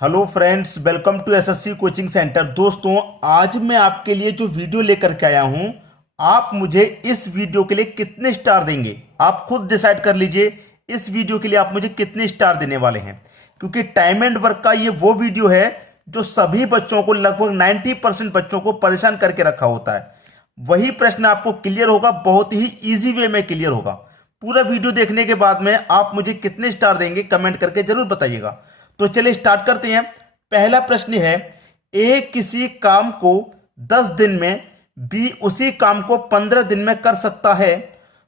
Hello friends, welcome to SSC coaching centre. दोस्तों, आज मैं आपके लिए जो वीडियो लेकर के आया हूं, आप मुझे इस वीडियो के लिए कितने स्टार देंगे आप खुद डिसाइड कर लीजिए। इस वीडियो के लिए आप मुझे कितने स्टार देने वाले हैं, क्योंकि टाइम एंड वर्क का ये वो वीडियो है जो सभी बच्चों को, लगभग 90% बच्चों को परेशान करके रखा होता है। वही प्रश्न आपको क्लियर होगा, बहुत ही ईजी वे में क्लियर होगा। पूरा वीडियो देखने के बाद में आप मुझे कितने स्टार देंगे कमेंट करके जरूर बताइएगा। तो चलिए स्टार्ट करते हैं। पहला प्रश्न है, ए किसी काम को 10 दिन में, बी उसी काम को 15 दिन में कर सकता है।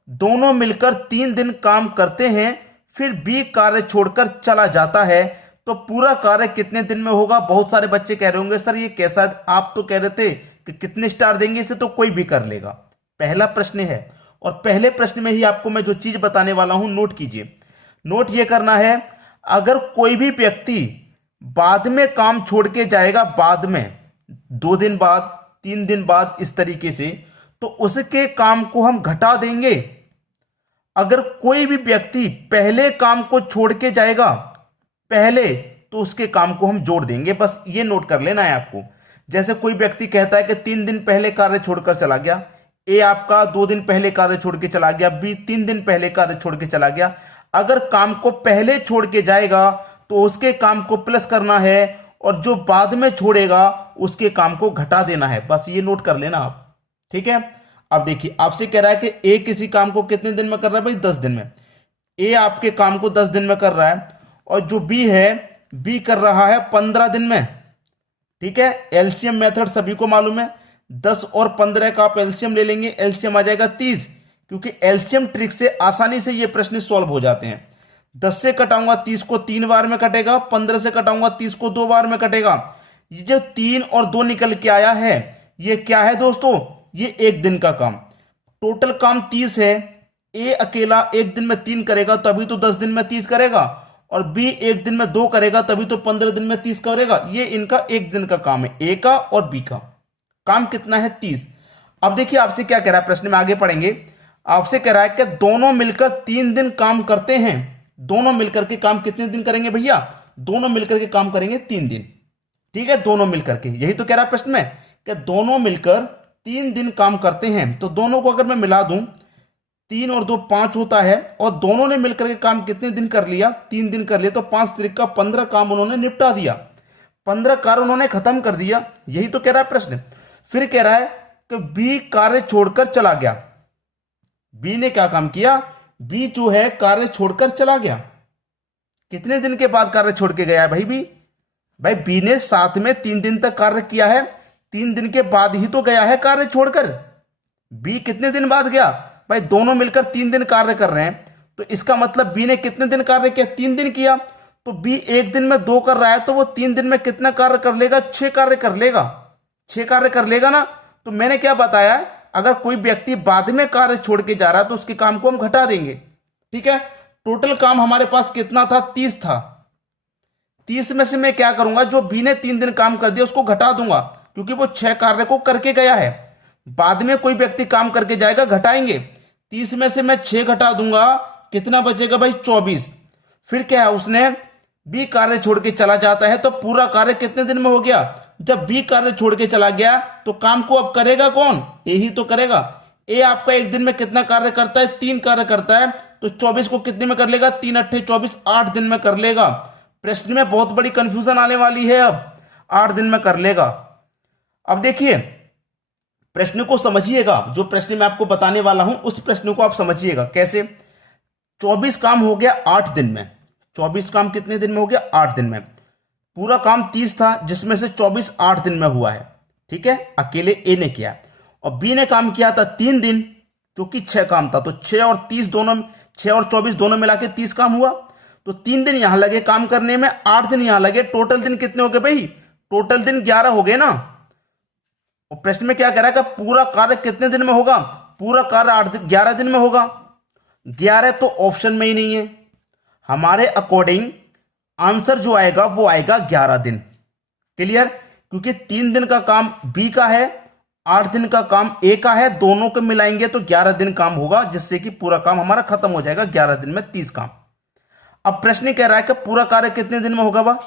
दोनों मिलकर 3 दिन काम करते हैं, फिर बी कार्य छोड़कर चला जाता है, तो पूरा कार्य कितने दिन में होगा। बहुत सारे बच्चे कह रहे होंगे सर ये कैसा, आप तो कह रहे थे कि कितने स्टार देंगे, इसे तो कोई भी कर लेगा। पहला प्रश्न है और पहले प्रश्न में ही आपको मैं जो चीज बताने वाला हूं नोट कीजिए। नोट ये करना है, अगर कोई भी व्यक्ति बाद में काम छोड़ के जाएगा, बाद में 2 दिन बाद, 3 दिन बाद, इस तरीके से, तो उसके काम को हम घटा देंगे। अगर कोई भी व्यक्ति पहले काम को छोड़ के जाएगा पहले, तो उसके काम को हम जोड़ देंगे। बस ये नोट कर लेना है आपको। जैसे कोई व्यक्ति कहता है कि 3 दिन पहले कार्य छोड़कर चला गया, ए आपका 2 दिन पहले कार्य छोड़ के चला गया, बी 3 दिन पहले कार्य छोड़ के चला गया। अगर काम को पहले छोड़ के जाएगा तो उसके काम को प्लस करना है, और जो बाद में छोड़ेगा उसके काम को घटा देना है। बस ये नोट कर लेना आप, ठीक है। अब देखिए, आपसे कह रहा है कि ए किसी काम को कितने दिन में कर रहा है भाई, 10 दिन में। ए आपके काम को 10 दिन में कर रहा है, और जो बी है, बी कर रहा है 15 दिन में, ठीक है। एलसीएम मेथड सभी को मालूम है, 10 और 15 का आप एलसीएम ले लेंगे, एलसीएम आ जाएगा 30, क्योंकि एलसीएम ट्रिक से आसानी से ये प्रश्न सॉल्व हो जाते हैं। 10 से कटाऊंगा 30 को 3 बार में कटेगा, 15 से कटाऊंगा 30 को 2 बार में कटेगा। ये जो 3 और 2 निकल के आया है, ये क्या है दोस्तों, ये 1 दिन का काम। टोटल काम 30 है, ए अकेला 1 दिन में 3 करेगा तभी तो 10 दिन में 30 करेगा, और बी 1 दिन में 2 करेगा तभी तो 15 दिन में 30 करेगा। ये इनका 1 दिन का काम है, ए का और बी का। काम कितना है, 30। अब देखिए आपसे क्या कह रहा है प्रश्न में, आगे पढ़ेंगे। आपसे कह रहा है कि दोनों मिलकर 3 दिन काम करते हैं। दोनों मिलकर के काम कितने दिन करेंगे भैया, दोनों मिलकर के काम करेंगे 3 दिन, ठीक है। दोनों मिलकर के, यही तो कह रहा है प्रश्न में कि दोनों मिलकर 3 दिन काम करते हैं। तो दोनों को अगर मैं मिला दूं, 3 और 2 5 होता है, और दोनों ने मिलकर के काम कितने दिन कर लिया, 3 दिन कर लिया, तो 5 तरीक का 15 काम उन्होंने निपटा दिया, 15 कार्य उन्होंने खत्म कर दिया। यही तो कह रहा है प्रश्न। फिर कह रहा है कि बी कार्य छोड़कर चला गया। बी ने क्या काम किया, बी जो है कार्य छोड़कर चला गया। कितने दिन के बाद कार्य छोड़ के गया है भाई बी, भाई बी ने साथ में 3 दिन तक कार्य किया है, 3 दिन के बाद ही तो गया है कार्य छोड़कर। बी कितने दिन बाद गया भाई, दोनों मिलकर 3 दिन कार्य कर रहे हैं, तो इसका मतलब बी ने कितने दिन कार्य किया, 3 दिन किया। तो बी 1 दिन में 2 कर रहा है, तो वो 3 दिन में कितना कार्य कर लेगा, 6 कार्य कर लेगा, 6 कार्य कर लेगा ना। तो मैंने क्या बताया, अगर कोई व्यक्ति बाद में कार्य छोड़ के जा रहा है तो उसके काम को हम घटा देंगे, ठीक है। टोटल काम हमारे पास कितना था, 30 था। 30 में से मैं क्या करूंगा, जो बी ने 3 दिन काम कर दिया उसको घटा दूंगा, क्योंकि वो 6 कार्य को करके गया है। बाद में कोई व्यक्ति काम करके जाएगा, घटाएंगे। 30 में से मैं 6 घटा दूंगा, कितना बचेगा भाई, 24। फिर क्या है, उसने बी कार्य छोड़ के चला जाता है, तो पूरा कार्य कितने दिन में हो गया, जब बी कार्य छोड़ के चला गया तो काम को अब करेगा कौन, ए ही तो करेगा। ए आपका 1 दिन में कितना कार्य करता है, 3 कार्य करता है, तो 24 को कितने में कर लेगा, 3 अट्ठे 24, 8 दिन में कर लेगा। प्रश्न में बहुत बड़ी कंफ्यूजन आने वाली है, अब 8 दिन में कर लेगा। अब देखिए प्रश्न को समझिएगा, जो प्रश्न मैं आपको बताने वाला हूं उस प्रश्न को आप समझिएगा कैसे। 24 काम हो गया 8 दिन में, 24 काम कितने दिन में हो गया, 8 दिन में। पूरा काम 30 था, जिसमें से 24 8 दिन में हुआ है, ठीक है, अकेले ए ने किया। और बी ने काम किया था 3 दिन, जो कि 6 काम था, तो 6 और 30 दोनों, 6 और 24 दोनों मिला के 30 काम हुआ। तो 3 दिन यहां लगे काम करने में, 8 दिन यहां लगे, टोटल दिन कितने हो गए भाई, टोटल दिन 11 हो गए ना। और प्रश्न में क्या कह रहा है कि पूरा कार्य कितने दिन में होगा, पूरा कार्य 11 दिन में होगा। 11 तो ऑप्शन में ही नहीं है, हमारे अकॉर्डिंग आंसर जो आएगा वो आएगा 11 दिन। क्लियर, क्योंकि 3 दिन का काम बी का है, 8 दिन का काम ए का है, दोनों को मिलाएंगे तो 11 दिन काम होगा, जिससे कि पूरा काम हमारा खत्म हो जाएगा 11 दिन में 30 काम। अब प्रश्न कह रहा है कि पूरा कार्य कितने दिन में होगा,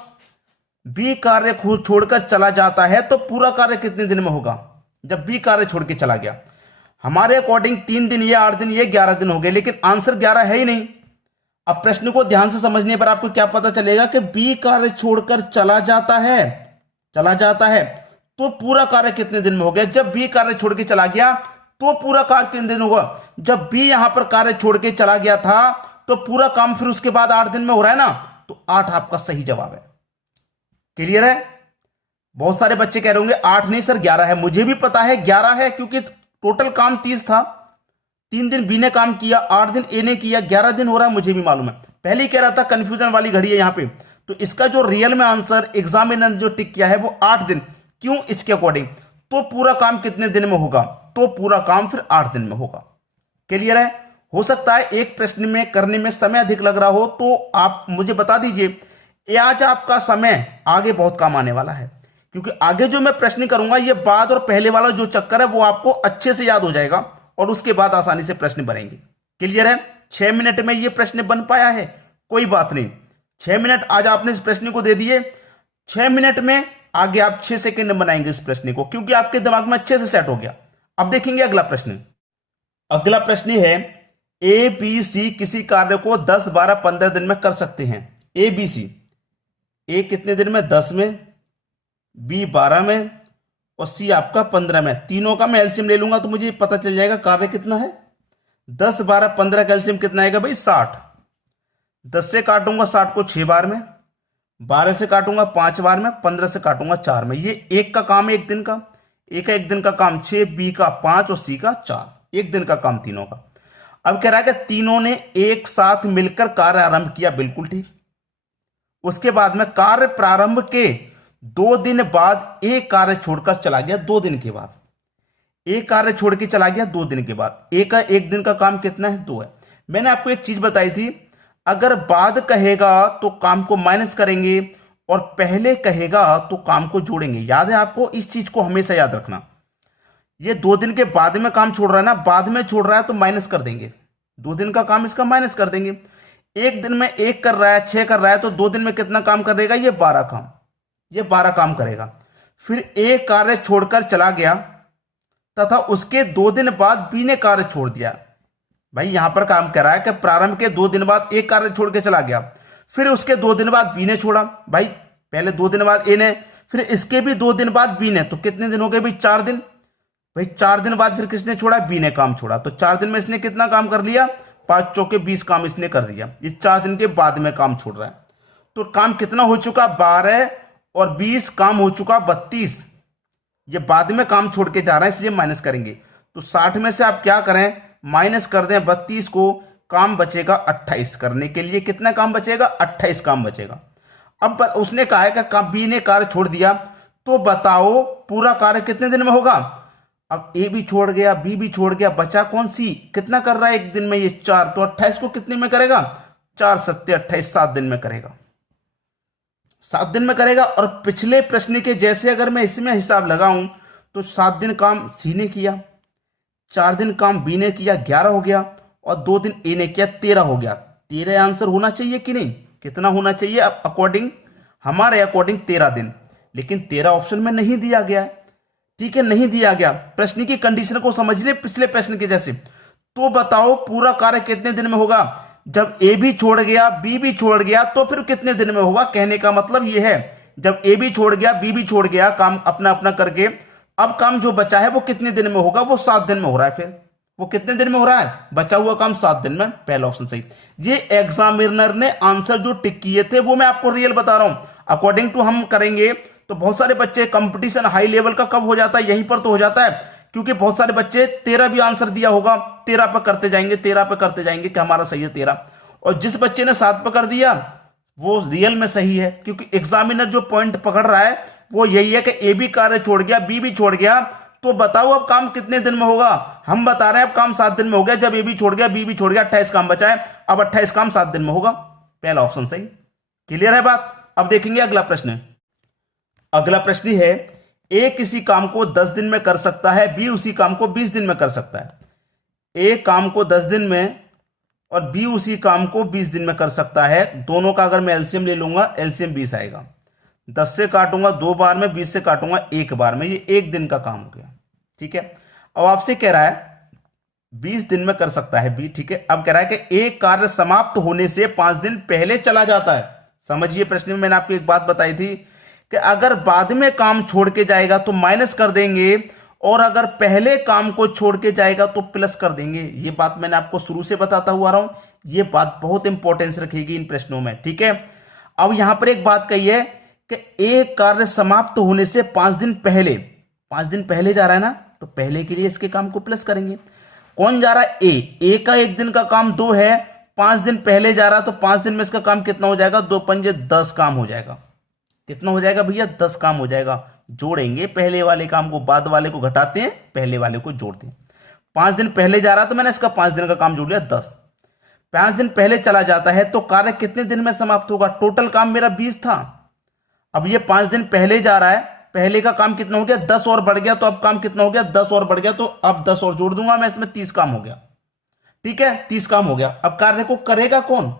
बी कार्य छोड़कर चला जाता है तो पूरा कार्य कितने दिन में होगा? जब बी कार्य छोड़ के चला गया, हमारे अकॉर्डिंग 3 दिन, ये 8 दिन, ये 11 दिन हो गए, लेकिन आंसर 11 है ही नहीं। अब प्रश्न को ध्यान से समझने पर आपको क्या पता चलेगा कि बी कार्य छोड़कर चला जाता है तो पूरा कार्य कितने दिन में हो गया? जब बी कार्य छोड़ के चला गया तो पूरा कार्य कितने दिन होगा? जब बी यहां पर कार्य छोड़ के चला गया था तो पूरा काम फिर उसके बाद 8 दिन में हो रहा है ना, तो 8 आपका सही जवाब है। क्लियर है? बहुत सारे बच्चे कह रहे होंगे 8 नहीं सर 11 है। मुझे भी पता है 11 है, क्योंकि टोटल काम 30 था। 3 दिन बी ने काम किया, 8 दिन ए ने किया, 11 दिन हो रहा है, मुझे भी मालूम है। पहले ही कह रहा था कंफ्यूजन वाली घड़ी है यहां पे। तो इसका जो रियल में आंसर एग्जामिनर जो टिक किया है वो 8 दिन। क्यों? इसके अकॉर्डिंग। तो पूरा काम कितने दिन में होगा? तो पूरा काम फिर 8 दिन में होगा। क्लियर है? हो सकता है एक प्रश्न में करने में समय अधिक लग रहा हो, तो आप मुझे बता दीजिए। ये आज आपका समय आगे बहुत काम आने वाला है, क्योंकि आगे जो मैं प्रश्न करूंगा ये बाद और पहले वाला जो चक्कर है वो आपको अच्छे से याद हो जाएगा और उसके बाद आसानी से प्रश्न बनेंगे। क्लियर है? 6 मिनट में ये प्रश्न बन पाया है, कोई बात नहीं। 6 मिनट आज आपने इस प्रश्न को दे दिए। 6 मिनट में आगे आप 6 सेकंड बनाएंगे इस प्रश्न को, क्योंकि आपके दिमाग में अच्छे से सेट हो गया। अब देखेंगे अगला प्रश्न। अगला प्रश्न है, ए बी सी किसी कार्य को 10, 12, 15 दिन में कर सकते हैं। ए बी सी, ए कितने दिन में? 10 में, बी 12 में और सी आपका 15 में। तीनों का मैं एलसीएम ले लूंगा तो मुझे पता चल जाएगा कार्य कितना है। 10, 12, 15 का एलसीएम कितना आएगा भाई? 60। 10 से काटूंगा 60 को 6 बार में, 12 से काटूंगा 5 बार में, 15 से काटूंगा 4 में। ये एक का काम है एक दिन का। ए का एक दिन का काम 6, बी का 5 और सी का 4। एक दिन का काम तीनों का। अब कह रहा है कि तीनों ने एक साथ मिलकर कार्य आरंभ किया। बिल्कुल ठीक। उसके बाद में कार्य प्रारंभ के 2 दिन बाद एक कार्य छोड़कर चला गया। 2 दिन के बाद एक कार्य छोड़ के चला गया। 2 दिन के बाद एक का एक दिन का काम कितना है? 2 है। मैंने आपको एक चीज बताई थी, अगर बाद कहेगा तो काम को माइनस करेंगे और पहले कहेगा तो काम को जोड़ेंगे। याद है आपको? इस चीज को हमेशा याद रखना। ये 2 दिन के बाद में काम छोड़ रहा है ना, बाद में छोड़ रहा है तो माइनस कर देंगे। 2 दिन का काम इसका माइनस कर देंगे। एक दिन में 1 कर रहा है, 6 कर रहा है, तो 2 दिन में कितना काम करेगा? ये 12 काम। ये 12 काम करेगा। फिर एक कार्य छोड़कर चला गया तथा उसके 2 दिन बाद बी ने कार्य छोड़ दिया। भाई यहां पर काम कर रहा है कि प्रारंभ के 2 दिन बाद एक कार्य छोड़ के चला गया, फिर उसके 2 दिन बाद बी ने छोड़ा। भाई पहले 2 दिन बाद ए ने, फिर इसके भी 2 दिन बाद बी ने, तो कितने दिन हो गए भाई? 4 दिन। भाई 4 दिन बाद फिर किसने छोड़ा? बी ने काम छोड़ा। तो 4 दिन में इसने कितना काम कर लिया? 5 चौके 20 काम इसने कर दिया। ये 4 दिन के बाद में काम छोड़ रहा है। तो काम कितना हो चुका? 12 और 20 काम हो चुका 32। ये बाद में काम छोड़ के जा रहा है, इसलिए माइनस करेंगे। तो 60 में से आप क्या करें? माइनस कर दें 32 को, काम बचेगा 28। करने के लिए कितना काम बचेगा? 28 काम बचेगा। अब उसने कहा है कि बी ने कार्य छोड़ दिया, तो बताओ पूरा कार्य कितने दिन में होगा? अब ए भी छोड़ गया, बी भी छोड़ गया, बचा कौन? सी। कितना कर रहा है एक दिन में? ये 4। तो 28 को कितने में करेगा? 4 सत्ते 28, 7 दिन में करेगा। 7 दिन में करेगा। और पिछले प्रश्न के जैसे अगर मैं इसमें हिसाब लगाऊं तो 7 दिन काम सी ने किया, 4 दिन काम बी ने किया, 11 हो गया, और 2 दिन ए ने किया, 13 हो गया। 13 आंसर होना चाहिए कि नहीं? कितना होना चाहिए? अकॉर्डिंग, हमारे अकॉर्डिंग 13 दिन। लेकिन 13 ऑप्शन में नहीं दिया गया। ठीक है, नहीं दिया गया। प्रश्न की कंडीशन को समझ ले पिछले प्रश्न के जैसे। तो बताओ पूरा कार्य कितने दिन में होगा? जब ए भी छोड़ गया, बी भी छोड़ गया, तो फिर कितने दिन में होगा? कहने का मतलब यह है, जब ए भी छोड़ गया, बी भी छोड़ गया, काम अपना अपना करके, अब काम जो बचा है वो कितने दिन में होगा? वो 7 दिन में हो रहा है। फिर वो कितने दिन में हो रहा है? बचा हुआ काम 7 दिन में। पहला ऑप्शन सही। ये एग्जामिनर ने आंसर जो टिक किए थे वो मैं आपको रियल बता रहा हूं। अकॉर्डिंग टू हम करेंगे तो बहुत सारे बच्चे, कंपटीशन हाई लेवल का कब हो जाता है? यहीं पर तो हो जाता है, क्योंकि बहुत सारे बच्चे 13 भी आंसर दिया होगा, 13 पे करते जाएंगे, 13 पे करते जाएंगे कि हमारा सही है 13। और जिस बच्चे ने 7 पे कर दिया वो रियल में सही है, क्योंकि एग्जामिनर जो पॉइंट पकड़ रहा है वो यही है कि ए भी कार्य छोड़ गया, बी भी छोड़ गया, तो बताओ अब काम कितने दिन में होगा? हम बता रहे हैं अब काम 7 दिन में हो गया। जब ए भी छोड़ गया, बी भी छोड़ गया, 28 काम बचा है। अब 28 काम 7 दिन में होगा। पहला ऑप्शन सही। क्लियर है बात? अब देखेंगे अगला प्रश्न। अगला प्रश्न है, ए किसी काम को 10 दिन में कर सकता है, बी उसी काम को 20 दिन में कर सकता है। ए काम को 10 दिन में और बी उसी काम को 20 दिन में कर सकता है। दोनों का अगर मैं एलसीएम ले लूंगा, एलसीएम 20 आएगा। 10 से काटूंगा 2 बार में, 20 से काटूंगा 1 बार में, ये 1 दिन का काम हो गया। ठीक है, अब आपसे कह रहा है 20 दिन में कर सकता है बी। ठीक है, अब कह रहा है कि एक कार्य समाप्त होने से 5 दिन पहले चला जाता है। समझिए, प्रश्न में मैंने आपको एक बात बताई थी कि अगर बाद में काम छोड़ के जाएगा तो माइनस कर देंगे, और अगर पहले काम को छोड़ के जाएगा तो प्लस कर देंगे। ये बात मैंने आपको शुरू से बताता हुआ रहा हूं, ये बात बहुत इंपॉर्टेंस रखेगी इन प्रश्नों में। ठीक है, अब यहां पर एक बात कही है कि एक कार्य समाप्त होने से 5 दिन पहले, 5 दिन पहले जा रहा है ना, तो पहले के लिए इसके काम को प्लस करेंगे। कौन जा रहा है? ए का 1 दिन का काम 2 है, 5 दिन पहले जा रहा है, तो 5 दिन में इसका काम कितना हो जाएगा? 2 पंजे 10 काम हो जाएगा। कितना हो जाएगा भैया? 10 काम हो जाएगा। जोड़ेंगे, पहले वाले काम को बाद वाले को घटाते हैं, पहले वाले को जोड़ते हैं। 5 दिन पहले जा रहा तो मैंने इसका 5 दिन का काम जोड़ लिया 10। 5 दिन पहले चला जाता है तो कार्य कितने दिन में समाप्त होगा? टोटल काम मेरा 20 था, अब ये 5 दिन पहले जा रहा है, पहले का काम कितना हो गया? 10 और बढ़ गया, तो अब काम कितना हो गया? 10 और बढ़ गया, तो अब 10 और जोड़ दूंगा मैं, इसमें 30 काम हो गया। ठीक है, 30 काम हो गया। अब कार्य को करेगा कौन?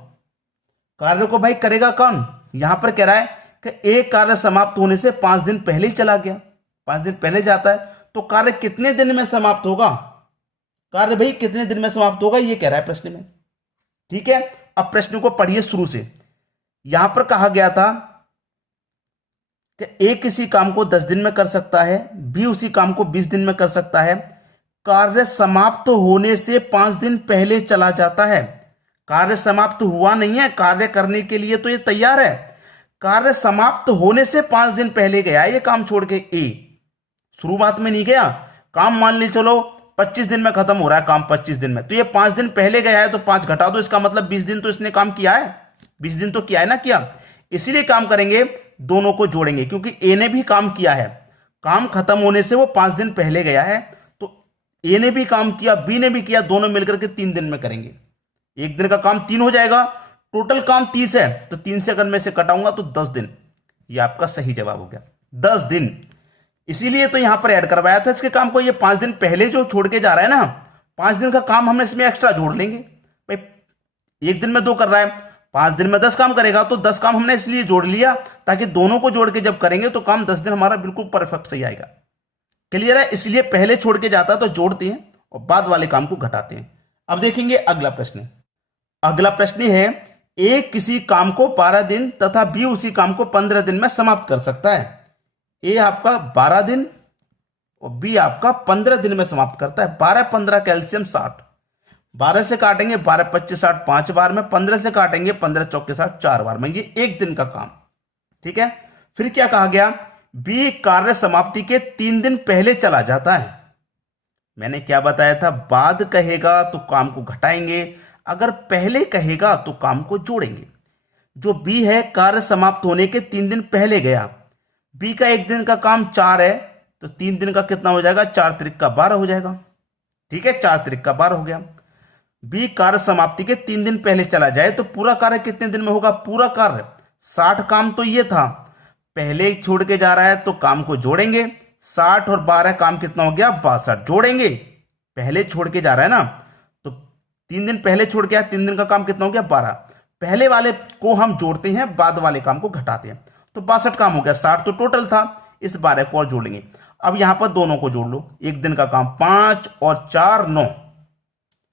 कार्य को भाई करेगा कौन? यहां पर कह रहा है कि एक कार्य समाप्त होने से 5 दिन पहले ही चला गया, 5 दिन पहले जाता है, तो कार्य कितने दिन में समाप्त होगा? कार्य भाई कितने दिन में समाप्त होगा, ये कह रहा है प्रश्न में। ठीक है, अब प्रश्न को पढ़िए शुरू से। यहां पर कहा गया था कि ए किसी काम को 10 दिन में कर सकता है, बी उसी काम को 20 दिन में कर सकता है, कार्य समाप्त होने से 5 दिन पहले चला जाता है। कार्य समाप्त हुआ नहीं है, कार्य करने के लिए तो ये तैयार है, कार्य समाप्त होने से 5 दिन पहले गया ये काम छोड़ के। ए शुरुआत में नहीं गया, काम मान ली चलो 25 दिन में खत्म हो रहा है काम, 25 दिन में, तो ये 5 दिन पहले गया है, तो 5 घटा दो, इसका मतलब 20 दिन तो इसने काम किया है, 20 दिन तो किया है ना, किया। इसीलिए काम करेंगे, दोनों को जोड़ेंगे, क्योंकि ए ने भी काम किया है, काम खत्म होने से वो 5 दिन पहले गया है, तो ए ने भी काम किया, बी ने भी किया, दोनों मिलकर के 3 दिन में करेंगे। 1 दिन का काम 3 हो जाएगा, टोटल काम 30 है, तो 3 से अगर मैं इसे कटाऊंगा तो 10 दिन। ये आपका सही जवाब हो गया, 10 दिन। इसीलिए तो यहां पर ऐड करवाया था इसके काम को। ये 5 दिन पहले जो छोड़ के जा रहा है ना, 5 दिन का काम हमने इसमें एक्स्ट्रा जोड़ लेंगे भाई। 1 दिन में 2 कर रहा है, 5 दिन में 10 काम करेगा, तो 10 काम हमने इसलिए जोड़ लिया ताकि दोनों को जोड़ के जब करेंगे तो काम 10 दिन हमारा बिल्कुल परफेक्ट सही आएगा। क्लियर है? इसलिए पहले छोड़ के जाता तो जोड़ते हैं और बाद वाले काम को घटाते हैं। अब देखेंगे अगला प्रश्न। अगला प्रश्न है, ए किसी काम को 12 दिन तथा बी उसी काम को 15 दिन में समाप्त कर सकता है। ए आपका 12 दिन और बी आपका 15 दिन में समाप्त करता है। 12 15 कैल्शियम 60, 12 से काटेंगे 12 25 60 5 बार में, 15 से काटेंगे 15 चौके 60 4 बार में, ये 1 दिन का काम। ठीक है, फिर क्या कहा गया? बी कार्य समाप्ति के 3 दिन पहले चला जाता है। मैंने क्या बताया था? बाद कहेगा तो काम को घटाएंगे, अगर पहले कहेगा तो काम को जोड़ेंगे। जो बी है कार्य समाप्त होने के 3 दिन पहले गया, बी का 1 दिन का काम 4 है, तो 3 दिन का कितना हो जाएगा? 4 त्रिक का 12 हो जाएगा। ठीक है, 4 त्रिक का 12 हो गया। बी कार्य समाप्ति के 3 दिन पहले चला जाए तो पूरा कार्य कितने दिन में होगा? पूरा कार्य 60 काम तो ये था, पहले छोड़ के जा रहा है तो काम को जोड़ेंगे। 60 और 12 काम कितना हो गया? 62 जोड़ेंगे। पहले छोड़ के जा रहा है ना, तो 3 दिन पहले छोड़ के आया, 3 दिन का काम कितना हो गया? 12। पहले वाले को हम जोड़ते हैं, बाद वाले काम को घटाते हैं, तो 62 काम हो गया। 60 तो टोटल था, इस 12 को और जोड़ लेंगे। अब यहां पर दोनों को जोड़ लो, 1 दिन का काम 5 और 4 9।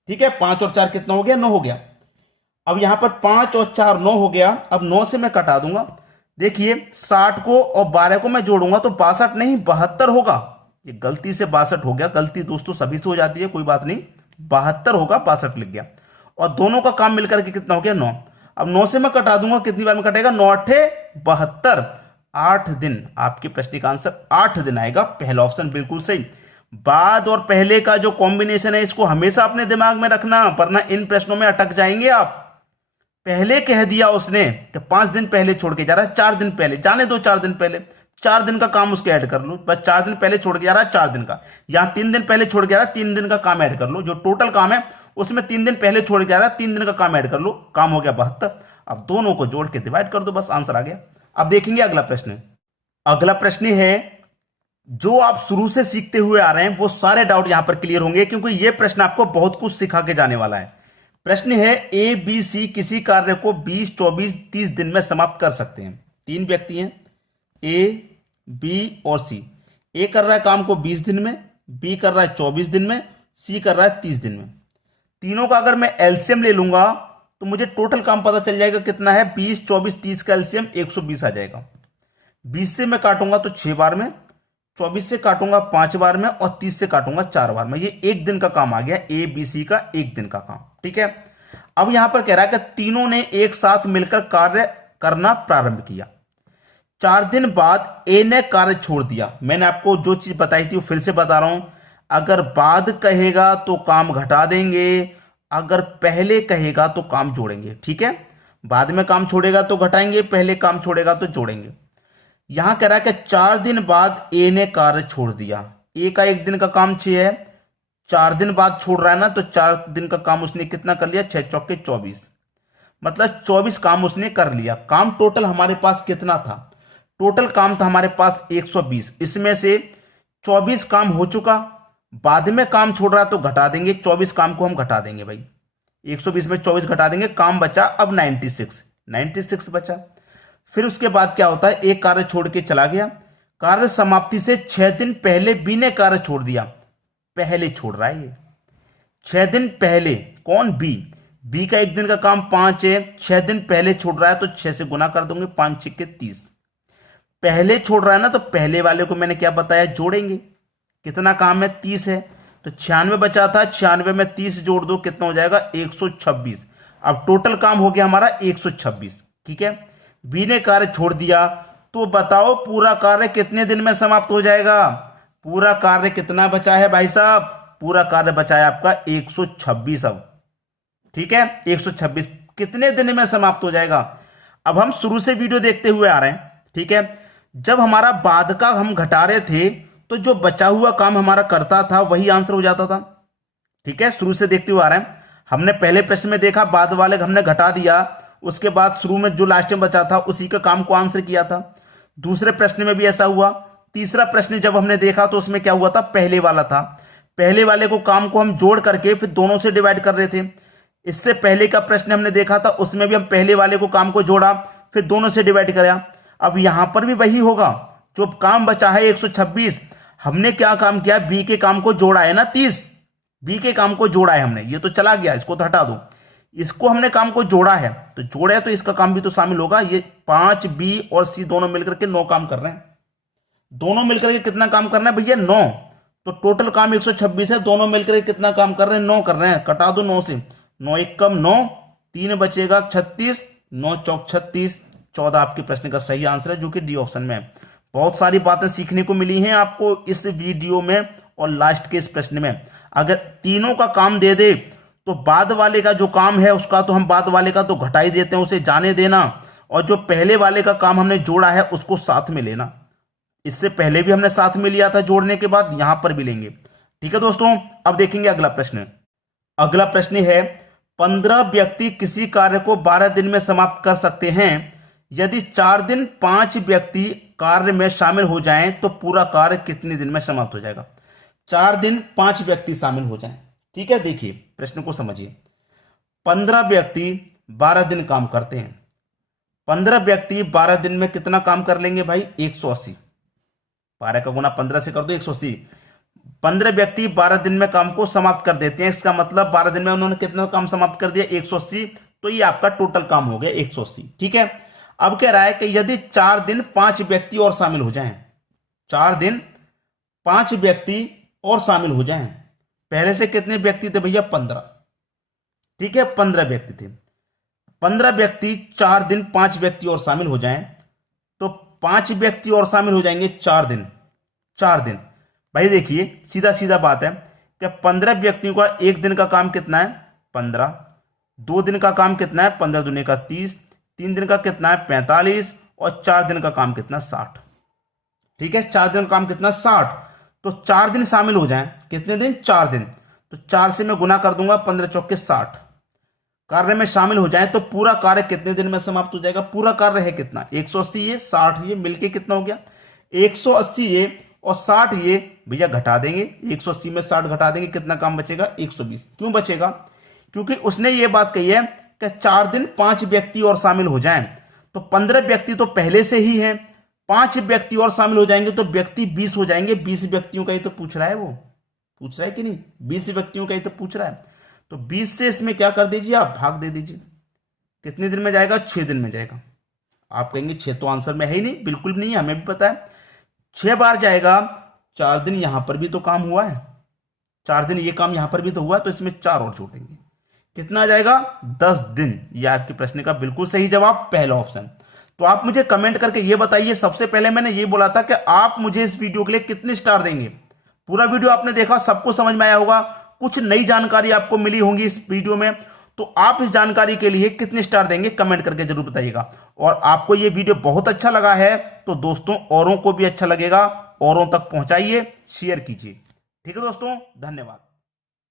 ठीक है, 5 और 4 कितना हो गया? 9 हो गया। अब यहां पर 5 और 4 9 हो गया। अब 9 से मैं कटा दूंगा। देखिए 60 को और 12 को मैं जोड़ूंगा तो 62 नहीं 72 होगा। ये गलती से 62 हो गया, गलती दोस्तों सभी से हो जाती है, कोई बात नहीं, 72 होगा, 62 लिख गया। और दोनों का काम मिलकर के कितना हो गया? 9। अब 9 से मैं कटा दूंगा, कितनी बार में कटेगा? 9 8 72, 8 दिन। आपके प्रश्न का आंसर 8 दिन आएगा। पहला ऑप्शन बिल्कुल सही। बाद और पहले का जो कॉम्बिनेशन है इसको हमेशा अपने दिमाग में रखना, वरना इन प्रश्नों में अटक जाएंगे आप। पहले कह दिया उसने कि 5 दिन पहले छोड़ के जा रहा है, 4 दिन पहले, जाने दो 4 दिन पहले, 4 दिन का काम उसके ऐड कर लो, बस 4 दिन पहले छोड़ के जा रहा है 4 दिन का। यहां 3 दिन पहले छोड़ के जा रहा है, 3 दिन का काम ऐड कर लो, जो टोटल काम है उसमें 3 दिन पहले छोड़ के जा रहा है, 3 दिन का काम ऐड कर लो, काम हो गया 72। अब दोनों को जोड़ के डिवाइड कर दो, बस आंसर आ गया। अब देखेंगे अगला प्रश्न। अगला प्रश्न है, जो आप शुरू से सीखते हुए आ रहे हैं वो सारे डाउट यहां पर क्लियर होंगे, क्योंकि यह प्रश्न आपको बहुत कुछ सिखा के जाने वाला है। प्रश्न है, ए बी सी किसी कार्य को 20 24 30 दिन में समाप्त कर सकते हैं। 3 व्यक्ति हैं, ए, बी और सी। ए कर रहा है काम को 20 दिन में, बी कर रहा है 24 दिन में, सी कर रहा है 30 दिन में। तीनों का अगर मैं एलसीएम ले लूंगा तो मुझे टोटल काम पता चल जाएगा कितना है। 20, 24, 30 का एलसीएम 120 आ जाएगा। 20 से मैं काटूंगा तो 6 बार में, 24 से काटूंगा 5 बार में और 30 से काटूंगा 4 बार में। ये एक दिन का काम आ गया, ए बी सी का एक दिन का काम। ठीक है, अब यहां पर कह रहा है कि तीनों ने एक साथ मिलकर कार्य करना प्रारंभ किया। 4 दिन बाद ए ने कार्य छोड़ दिया। मैंने आपको जो चीज बताई थी वो फिर से बता रहा हूं। अगर बाद कहेगा तो काम घटा देंगे, अगर पहले कहेगा तो काम जोड़ेंगे। ठीक है, बाद में काम छोड़ेगा तो घटाएंगे, पहले काम छोड़ेगा तो जोड़ेंगे। यहां कह रहा है कि 4 दिन बाद ए ने कार्य छोड़ दिया। ए का एक दिन का काम 6 है, 4 दिन बाद छोड़ रहा है ना, तो 4 दिन का काम उसने कितना कर लिया, 6 चौके 24, मतलब 24 काम उसने कर लिया। काम टोटल हमारे पास कितना था, टोटल काम था हमारे पास 120। इसमें से 24 काम हो चुका, बाद में काम छोड़ रहा है तो घटा देंगे, 24 काम को हम घटा देंगे भाई। 120 में 24 घटा देंगे, काम बचा अब 96 बचा। फिर उसके बाद क्या होता है, एक कार्य छोड़ के चला गया। कार्य समाप्ति से 6 दिन पहले बी ने कार्य छोड़ दिया। पहले छोड़ रहा है ये 6 दिन पहले। कौन, बी। बी का एक दिन का काम 5 है, 6 दिन पहले छोड़ रहा है तो 6 से गुना कर दूंगे, 5 6 30। पहले छोड़ रहा है ना, तो पहले वाले को मैंने क्या बताया, जोड़ेंगे। कितना काम है, 30 है, तो 96 बचा था, 96 में 30 जोड़ दो, कितना हो जाएगा, 126। अब टोटल काम हो गया हमारा 126। ठीक है, बी ने कार्य छोड़ दिया, तो बताओ पूरा कार्य कितने दिन में समाप्त हो जाएगा। पूरा कार्य कितना बचा है भाई साहब, पूरा कार्य बचा है आपका 126। अब ठीक है, 126 कितने दिन में समाप्त हो जाएगा। अब हम शुरू से वीडियो देखते हुए आ रहे हैं। ठीक है, जब हमारा बाद का हम घटा रहे थे तो जो बचा हुआ काम हमारा करता था वही आंसर हो जाता था। ठीक है, शुरू से देखते हुए आ रहे हैं। हमने पहले प्रश्न में देखा बाद वाले हमने घटा दिया, उसके बाद शुरू में जो लास्ट में बचा था उसी का काम को आंसर किया था। दूसरे प्रश्न में भी ऐसा हुआ। तीसरा प्रश्न जब हमने देखा तो उसमें क्या हुआ था, पहले वाला था, पहले वाले को काम को हम जोड़ करके फिर दोनों से डिवाइड कर रहे थे। इससे पहले का प्रश्न हमने देखा था, उसमें भी हम पहले वाले को काम को जोड़ा फिर दोनों से डिवाइड कराया। अब यहां पर भी वही होगा, जो काम बचा है 126, हमने क्या काम किया, बी के काम को जोड़ा है ना 30, बी के काम को जोड़ा है हमने, ये तो चला गया, इसको तो हटा दो। इसको हमने काम को जोड़ा है, तो जोड़ा है तो इसका काम भी तो शामिल होगा। ये 5 बी और सी दोनों मिलकर के 9 काम कर रहे हैं। दोनों मिलकर के कितना काम करना है भैया, 9। तो टोटल काम 126 है, दोनों मिलकर के कितना काम कर रहे हैं, 9 कर रहे हैं। कटा दो 9 से, 9 1 कम 9, 3 बचेगा 36, 9 चौक 36, 14 आपके प्रश्न का सही आंसर है, जो कि डी ऑप्शन में है। बहुत सारी बातें सीखने को मिली हैं आपको इस वीडियो में और लास्ट के इस प्रश्न में। अगर तीनों का काम दे दे तो बाद वाले का जो काम है उसका तो हम बाद वाले का तो घटा ही देते हैं, उसे जाने देना, और जो पहले वाले का काम हमने जोड़ा है उसको साथ में लेना। इससे पहले भी हमने साथ में लिया था जोड़ने के बाद, यहां पर भी लेंगे। ठीक है दोस्तों, अब देखेंगे अगला प्रश्न। अगला प्रश्न है, 15 व्यक्ति किसी कार्य को 12 दिन में समाप्त कर सकते हैं। यदि 4 दिन 5 व्यक्ति कार्य में शामिल हो जाएं तो पूरा कार्य कितने दिन में समाप्त हो जाएगा। 4 दिन 5 व्यक्ति शामिल हो जाएं। ठीक है, देखिए प्रश्न को समझिए। 15 व्यक्ति 12 दिन काम करते हैं। 15 व्यक्ति 12 दिन में कितना काम कर लेंगे भाई, 180। 12 का गुना 15 से कर दो, 180। 15 व्यक्ति 12 दिन में काम को समाप्त कर देते हैं। इसका मतलब 12 दिन में उन्होंने कितना काम समाप्त कर दिया, 180। तो ये आपका टोटल काम हो गया 180। ठीक है, अब कह रहा है कि यदि 4 दिन 5 व्यक्ति और शामिल हो जाएं, 4 दिन 5 व्यक्ति और शामिल हो जाएं। पहले से कितने व्यक्ति थे भैया, 15। ठीक है, 15 व्यक्ति थे। 15 व्यक्ति 4 दिन 5 व्यक्ति और शामिल हो जाएं तो 5 व्यक्ति और शामिल हो जाएंगे 4 दिन। 4 दिन भाई देखिए, सीधा सीधा बात है कि 15 व्यक्तियों का एक दिन का काम कितना है, 15। 2 दिन का काम कितना है, 15 दूनी का 30। 3 दिन का कितना है, 45। और 4 दिन का काम कितना, 60। ठीक है, 4 दिन का काम कितना, 60। तो 4 दिन शामिल हो जाएं, कितने दिन, 4 दिन। तो 4 से मैं गुना कर दूंगा, 15 चौके 60 कार्य में शामिल हो जाएं तो पूरा कार्य कितने दिन में समाप्त हो जाएगा। पूरा कार्य है कितना, 180 ये 60 ये मिलके कितना हो गया, 180 ये और 60 ये भैया घटा देंगे, 180 में 60 घटा देंगे, कितना काम बचेगा, 120। क्यों बचेगा, क्योंकि उसने ये बात कही है कि 4 दिन 5 व्यक्ति और शामिल हो जाएं। तो 15 व्यक्ति तो पहले से ही हैं, 5 व्यक्ति और शामिल हो जाएंगे तो व्यक्ति 20 हो जाएंगे। 20 व्यक्तियों का ही तो पूछ रहा है, वो पूछ रहा है कि नहीं, 20 व्यक्तियों का ही तो पूछ रहा है। तो 20 से इसमें क्या कर दीजिए, आप भाग दे दीजिए। कितने दिन में जाएगा, 6 दिन में जाएगा। आप कहेंगे 6 तो आंसर में है ही नहीं, बिल्कुल भी नहीं है, हमें भी पता है। 6 बार जाएगा, 4 दिन यहां पर भी तो काम हुआ है, 4 दिन ये काम यहां पर भी तो हुआ है, तो इसमें 4 और जोड़ देंगे। कितना आ जाएगा, 10 दिन। यह आपके प्रश्न का बिल्कुल सही जवाब, पहला ऑप्शन। तो आप मुझे कमेंट करके ये बताइए, सबसे पहले मैंने ये बोला था कि आप मुझे इस वीडियो के लिए कितने स्टार देंगे। पूरा वीडियो आपने देखा, सबको समझ में आया होगा, कुछ नई जानकारी आपको मिली होंगी इस वीडियो में। तो आप इस जानकारी के लिए कितने स्टार देंगे कमेंट करके जरूर बताइएगा। और आपको ये वीडियो बहुत अच्छा लगा है तो दोस्तों औरों को भी अच्छा लगेगा, औरों तक पहुंचाइए, शेयर कीजिए। ठीक है दोस्तों, धन्यवाद।